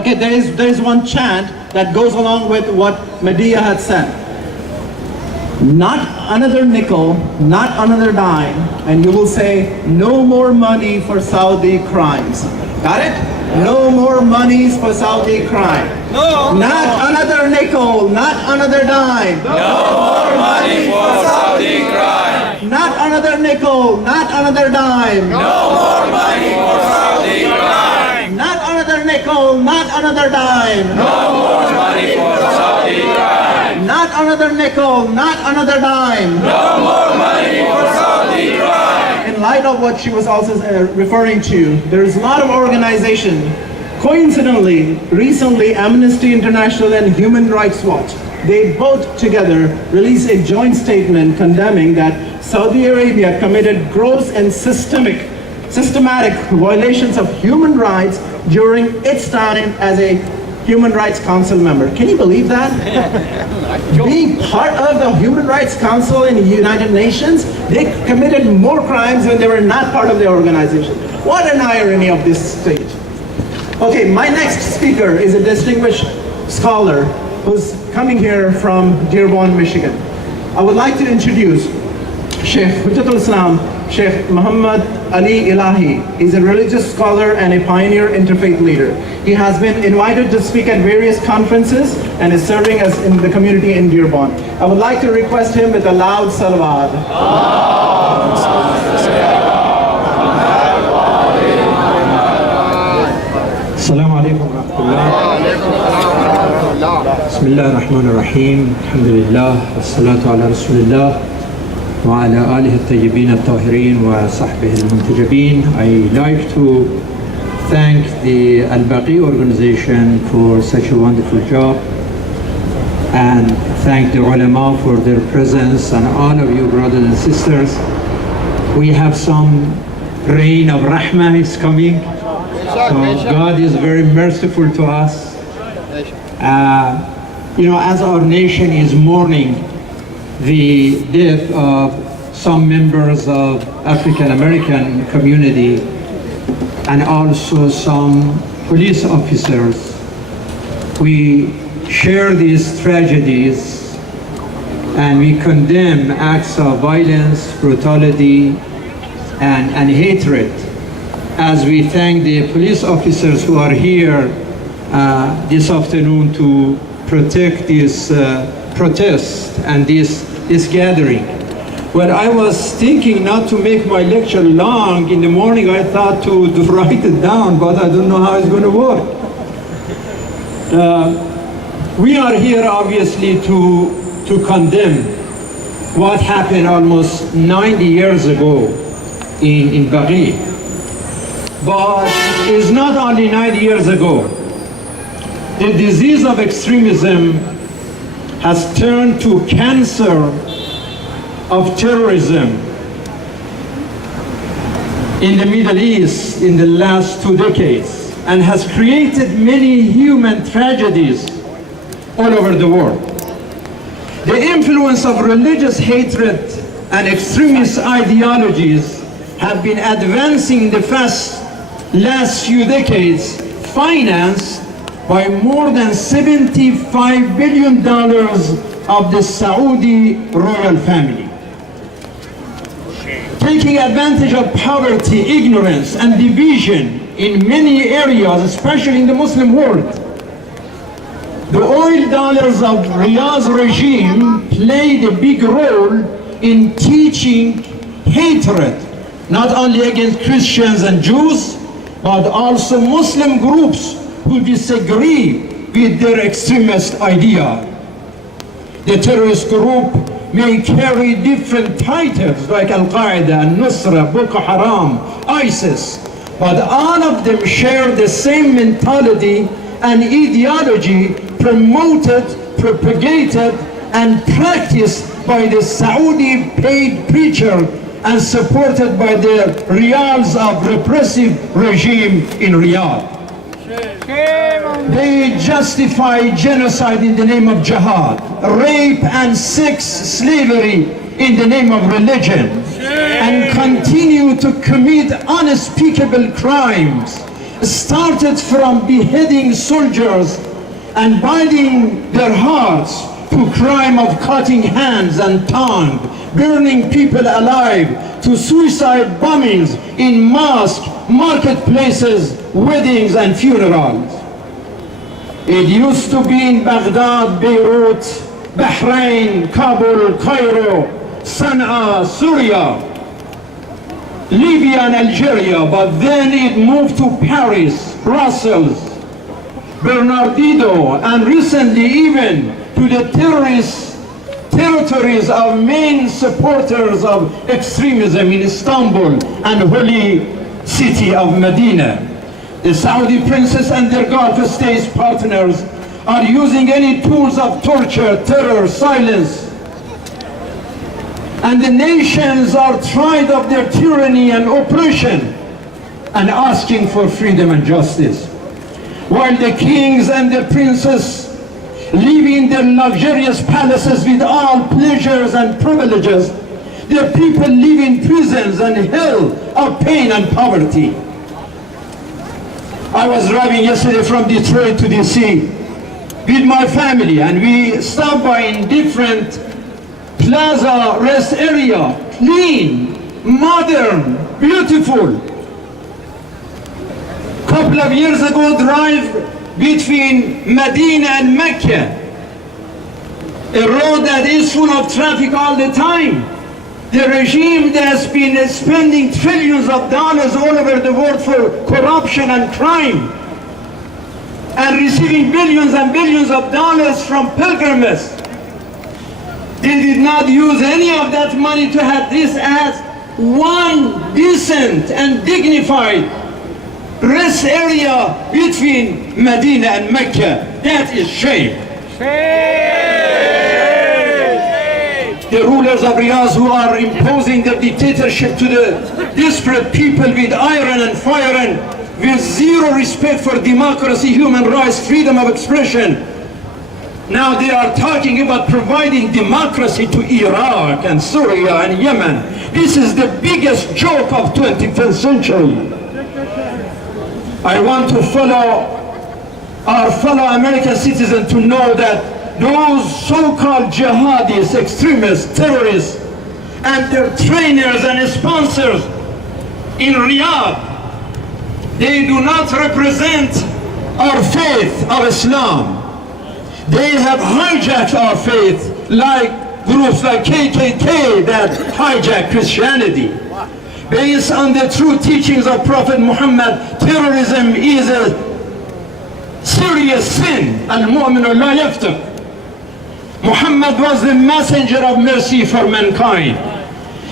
Okay, there is one chant that goes along with what Medea had said. Not another nickel, not another dime, and you will say, no more money for Saudi crimes. Got it? No more monies for Saudi crime. No. Not another nickel, not another dime. No more money for Saudi crime. Not another nickel, not another dime. No more money for Saudi crime. Not another nickel, not another dime. No more money for Saudi crime. Not another nickel, not another dime. No more money for Saudi crime. In light of what she was also referring to, there's a lot of organization. Coincidentally, recently Amnesty International and Human Rights Watch, they both together released a joint statement condemning that Saudi Arabia committed gross and systematic violations of human rights during its time as a Human Rights Council member. Can you believe that? Being part of the Human Rights Council in the United Nations, they committed more crimes when they were not part of the organization. What an irony of this state. Okay, my next speaker is a distinguished scholar who's coming here from Dearborn, Michigan. I would like to introduce Sheikh Hujjatul Islam, Sheikh M.A.Elahi. He's a religious scholar and a pioneer interfaith leader. He has been invited to speak at various conferences and is serving as in the community in Dearborn. I would like to request him with a loud salawat. السلام عليكم ورحمة الله. بسم الله الرحمن الرحيم. الحمد لله والصلاة على رسول الله وعلى آله الطيبين الطاهرين وصحبه المنتجبين. I like to thank the Al-Baqi organization for such a wonderful job and thank the ulama for their presence and all of you brothers and sisters. We have some rain of rahmah is coming. So God is very merciful to us. As our nation is mourning the death of some members of African American community and also some police officers, we share these tragedies and we condemn acts of violence, brutality, and hatred. As we thank the police officers who are here this afternoon to protect this protest and this gathering. Well, I was thinking not to make my lecture long. In the morning I thought to write it down, but I don't know how it's going to work. We are here obviously to condemn what happened almost 90 years ago in Baqi. But it's not only 90 years ago. The disease of extremism has turned to cancer of terrorism in the Middle East in the last 2 decades and has created many human tragedies all over the world. The influence of religious hatred and extremist ideologies have been advancing in the last few decades, financed by more than $75 billion of the Saudi royal family. Taking advantage of poverty, ignorance, and division in many areas, especially in the Muslim world. The oil dollars of Riyadh's regime played a big role in teaching hatred, not only against Christians and Jews, but also Muslim groups who disagree with their extremist idea. The terrorist group may carry different titles like Al-Qaeda, Al-Nusra, Boko Haram, ISIS, but all of them share the same mentality and ideology promoted, propagated, and practiced by the Saudi paid preacher and supported by the riyals of repressive regime in Riyadh. They justify genocide in the name of jihad, rape and sex slavery in the name of religion, and continue to commit unspeakable crimes started from beheading soldiers and binding their hearts to crime of cutting hands and tongue, burning people alive, to suicide bombings in mosques, marketplaces, weddings and funerals. It used to be in Baghdad, Beirut, Bahrain, Kabul, Cairo, Sana'a, Syria, Libya and Algeria, but then it moved to Paris, Brussels, Bernardino, and recently even to the terrorist territories of main supporters of extremism in Istanbul and holy city of Medina. The Saudi princes and their Gulf states partners are using any tools of torture, terror, silence. And the nations are tired of their tyranny and oppression and asking for freedom and justice. While the kings and the princes live in their luxurious palaces with all pleasures and privileges, their people live in prisons and hell of pain and poverty. I was driving yesterday from Detroit to DC with my family, and we stopped by in different plaza rest area, clean, modern, beautiful. Couple of years ago, drive between Medina and Mecca, a road that is full of traffic all the time. The regime that's been spending trillions of dollars all over the world for corruption and crime, and receiving billions and billions of dollars from pilgrims. They did not use any of that money to have this as one decent and dignified rest area between Medina and Mecca. That is shame. The rulers of Riyadh who are imposing their dictatorship to the desperate people with iron and fire and with zero respect for democracy, human rights, freedom of expression. Now they are talking about providing democracy to Iraq and Syria and Yemen. This is the biggest joke of 21st century. I want to our fellow American citizens to know that those so-called jihadists, extremists, terrorists, and their trainers and sponsors in Riyadh, they do not represent our faith of Islam. They have hijacked our faith, like groups like KKK that hijack Christianity. Based on the true teachings of Prophet Muhammad, terrorism is a serious sin. Al-Mu'minu la yaftar. Muhammad was the messenger of mercy for mankind.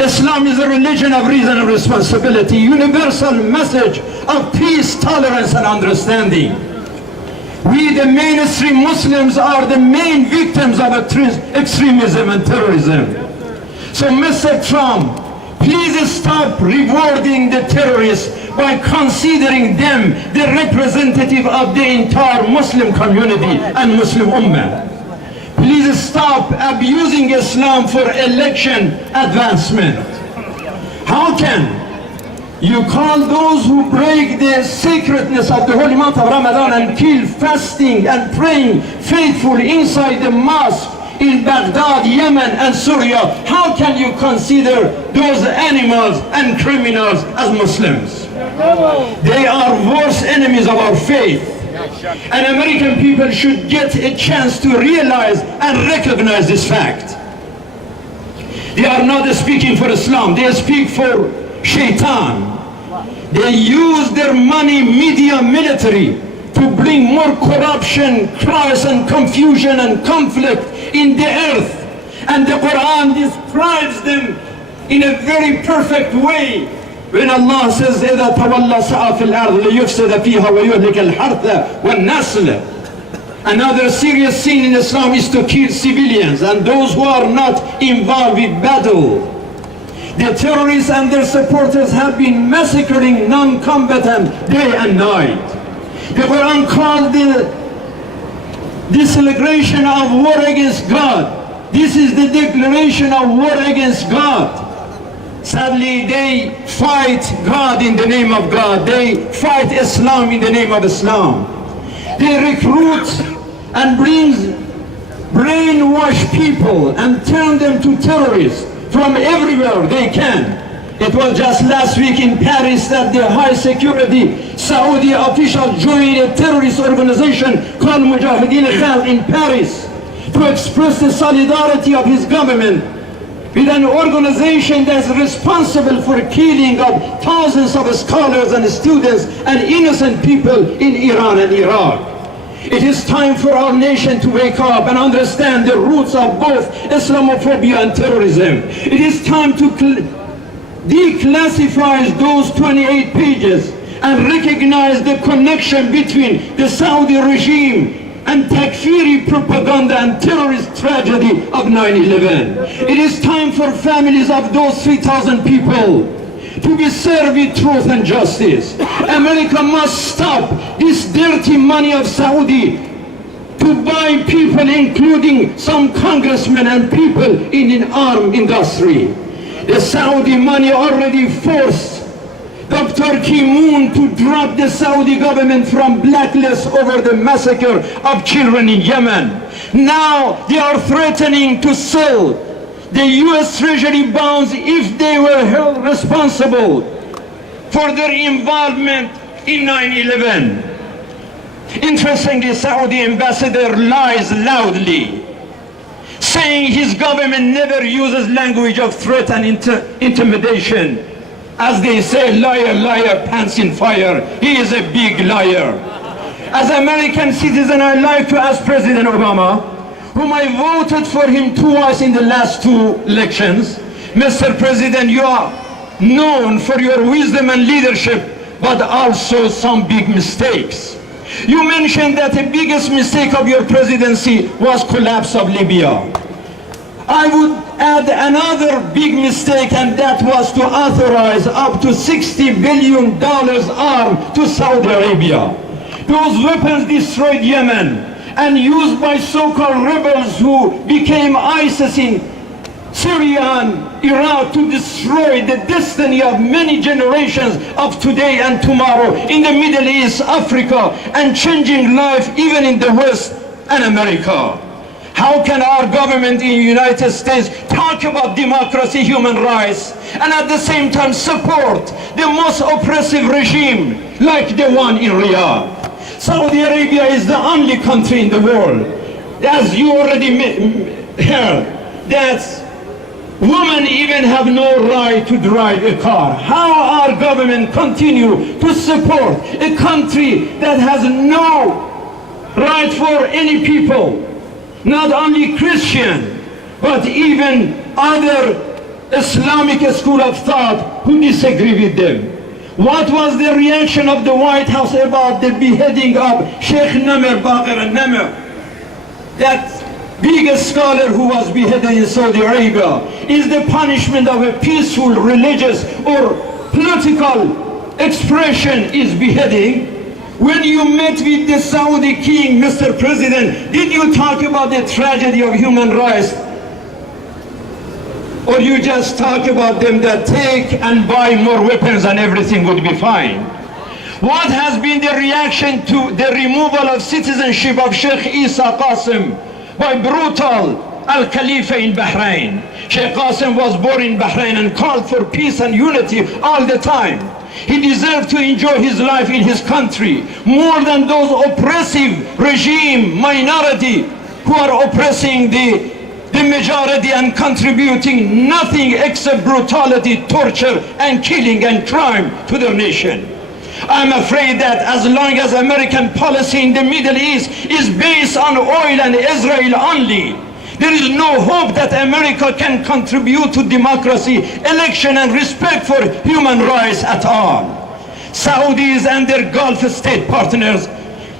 Islam is a religion of reason and responsibility, universal message of peace, tolerance, and understanding. We, the mainstream Muslims, are the main victims of extremism and terrorism. So, Mr. Trump, please stop rewarding the terrorists by considering them the representative of the entire Muslim community and Muslim Ummah. Please stop abusing Islam for election advancement. How can you call those who break the sacredness of the holy month of Ramadan and kill fasting and praying faithful inside the mosque in Baghdad, Yemen and Syria, how can you consider those animals and criminals as Muslims? They are worse enemies of our faith. And American people should get a chance to realize and recognize this fact. They are not speaking for Islam, they speak for Shaitan. They use their money, media, military to bring more corruption, chaos and confusion and conflict in the earth. And the Quran describes them in a very perfect way. When Allah says, إِذَا تَوَلَّى سَعَى فِي الْأَرْضِ لِيُفْسِدَ فِيهَا وَيُهْلِكَ الْحَرْثَ وَالنَّسْلَ. Another serious sin in Islam is to kill civilians and those who are not involved with battle. The terrorists and their supporters have been massacring non-combatant day and night. The Quran called this declaration of war against God. This is the declaration of war against God. Sadly, they fight God in the name of God. They fight Islam in the name of Islam. They recruit and brainwash people and turn them to terrorists from everywhere they can. It was just last week in Paris that the high security Saudi official joined a terrorist organization called Mujahideen Khalq in Paris to express the solidarity of his government with an organization that's responsible for killing of thousands of scholars and students and innocent people in Iran and Iraq. It is time for our nation to wake up and understand the roots of both Islamophobia and terrorism. It is time to declassify those 28 pages and recognize the connection between the Saudi regime and Takfiri propaganda and terrorist tragedy of 9/11. It is time for families of those 3,000 people to be served with truth and justice. America must stop this dirty money of Saudi to buy people, including some congressmen and people in an arms industry. The Saudi money already forced Dr. Kim Moon to drop the Saudi government from blacklist over the massacre of children in Yemen. Now they are threatening to sell the US Treasury bonds if they were held responsible for their involvement in 9/11. Interestingly, Saudi ambassador lies loudly, saying his government never uses language of threat and intimidation. As they say, liar, liar, pants in fire. He is a big liar. As American citizen, I'd like to ask President Obama, whom I voted for him twice in the last 2 elections, Mr. President, you are known for your wisdom and leadership, but also some big mistakes. You mentioned that the biggest mistake of your presidency was collapse of Libya. I would add another big mistake, and that was to authorize up to $60 billion arm to Saudi Arabia. Those weapons destroyed Yemen and used by so-called rebels who became ISIS in Syria and Iraq to destroy the destiny of many generations of today and tomorrow in the Middle East, Africa, and changing life even in the West and America. How can our government in the United States talk about democracy, human rights, and at the same time support the most oppressive regime like the one in Riyadh? Saudi Arabia is the only country in the world, as you already heard, that women even have no right to drive a car. How our government continue to support a country that has no right for any people, not only Christian, but even other Islamic school of thought who disagree with them? What was the reaction of the White House about the beheading of Sheikh Namr Baqir al-Namr, that biggest scholar who was beheaded in Saudi Arabia? Is the punishment of a peaceful religious or political expression is beheading? When you met with the Saudi king, Mr. President, did you talk about the tragedy of human rights? Or you just talk about them that take and buy more weapons and everything would be fine? What has been the reaction to the removal of citizenship of Sheikh Isa Qasim by brutal Al-Khalifa in Bahrain? Sheikh Qasim was born in Bahrain and called for peace and unity all the time. He deserved to enjoy his life in his country more than those oppressive regime minority who are oppressing the majority and contributing nothing except brutality, torture, and killing and crime to their nation. I'm afraid that as long as American policy in the Middle East is based on oil and Israel only, there is no hope that America can contribute to democracy, election, and respect for human rights at all. Saudis and their Gulf state partners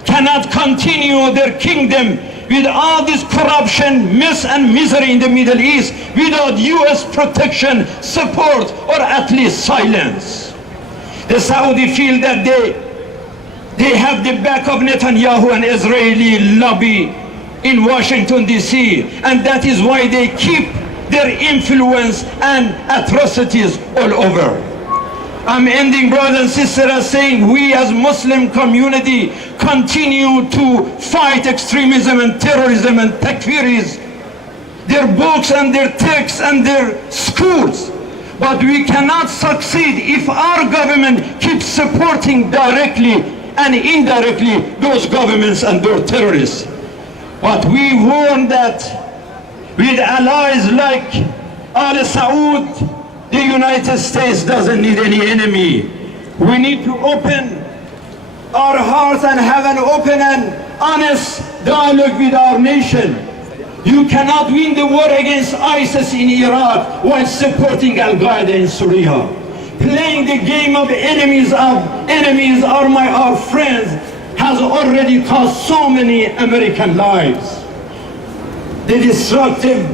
cannot continue their kingdom with all this corruption, mess, and misery in the Middle East without US protection, support, or at least silence. The Saudi feel that they have the back of Netanyahu and Israeli lobby in Washington, D.C., and that is why they keep their influence and atrocities all over. I'm ending, brothers and sisters, saying we as Muslim community continue to fight extremism and terrorism and takfiris, their books and their texts and their schools. But we cannot succeed if our government keeps supporting directly and indirectly those governments and those terrorists. But we warn that with allies like Al Saud, the United States doesn't need any enemy. We need to open our hearts and have an open and honest dialogue with our nation. You cannot win the war against ISIS in Iraq while supporting Al-Qaeda in Syria. Playing the game of enemies are our friends has already cost so many American lives. The destructive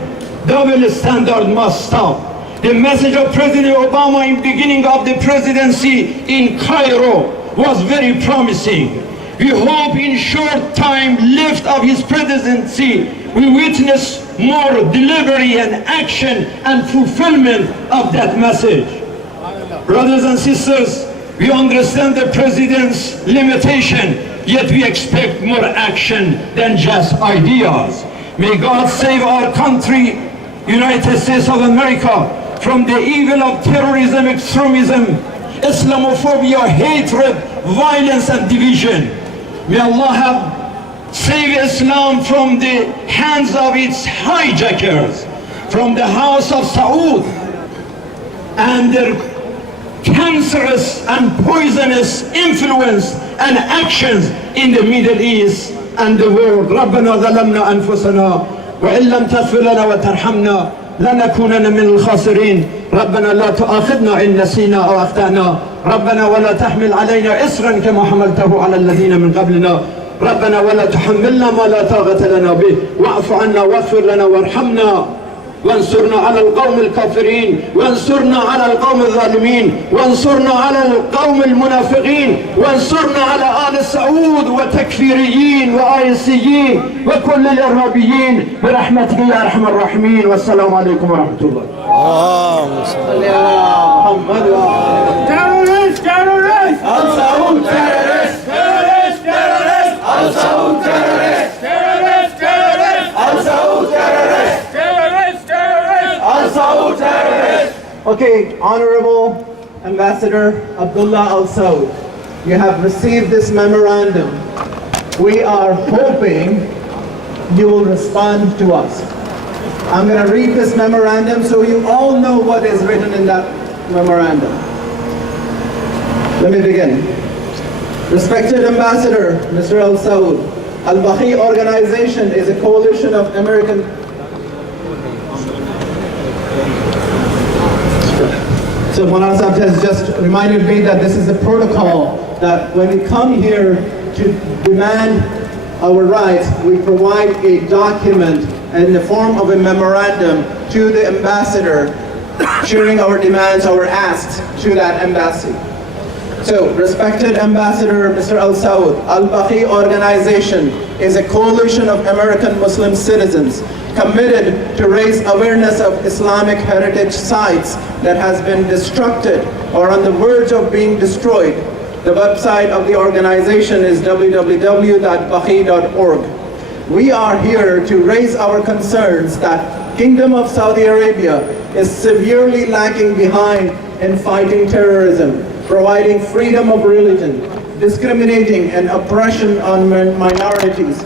double standard must stop. The message of President Obama in the beginning of the presidency in Cairo was very promising. We hope in short time left of his presidency, we witness more delivery and action and fulfillment of that message. Brothers and sisters, we understand the president's limitation, yet we expect more action than just ideas. May God save our country, United States of America, from the evil of terrorism, extremism, Islamophobia, hatred, violence and division. May Allah have saved Islam from the hands of its hijackers, from the House of Saud and their cancerous and poisonous influence and actions in the Middle East and the world. ربنا ظلمنا أنفسنا وإن لم تغفر لنا وترحمنا لنكونن من الخاسرين. ربنا لا تؤاخذنا إن نسينا أو أخطأنا. ربنا ولا تحمل علينا إصرا كما حملته على الذين من قبلنا. ربنا ولا تحملنا ما لا طاقة لنا به واعف عنا واغفر لنا وارحمنا وانصرنا على القوم الكافرين وانصرنا على القوم الظالمين وانصرنا على القوم المنافقين وانصرنا على آل سعود وتكفيريين وآيسيين وكل الإرهابيين برحمتك يا أرحم الراحمين. والسلام عليكم ورحمة الله. Terrorist, terrorist! Al Saud terrorist! Terrorist, terrorist! Al Saud terrorist! Terrorist, terrorist! Al Saud terrorist! Terrorist, terrorist! Al Saud terrorist! Okay, Honorable Ambassador Abdullah Al Saud, you have received this memorandum. We are hoping you will respond to us. I'm going to read this memorandum so you all know what is written in that memorandum. Let me begin. Respected Ambassador, Mr. Al Saud, Al-Bahi organization is a coalition of American... So Maulana Sahib has just reminded me that this is a protocol that when we come here to demand our rights, we provide a document in the form of a memorandum to the ambassador, sharing our demands, our asks to that embassy. So, respected Ambassador Mr. Al Saud, Al-Bahi organization is a coalition of American Muslim citizens committed to raise awareness of Islamic heritage sites that has been destructed or on the verge of being destroyed. The website of the organization is www.bahi.org. We are here to raise our concerns that Kingdom of Saudi Arabia is severely lagging behind in fighting terrorism, providing freedom of religion, discriminating and oppression on minorities,